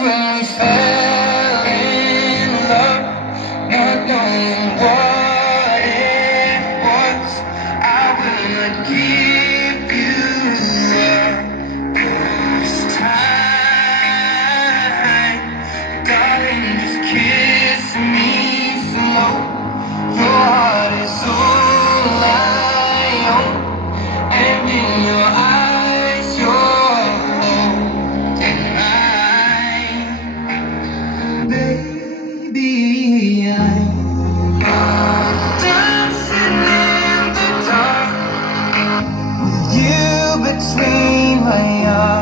when we fell in love, not knowing what it was. I would give you this time, darling, just kiss me slow. Your heart is all I own, and in your eyes you're holding mine. Baby, I'm dancing in the dark with you between my arms.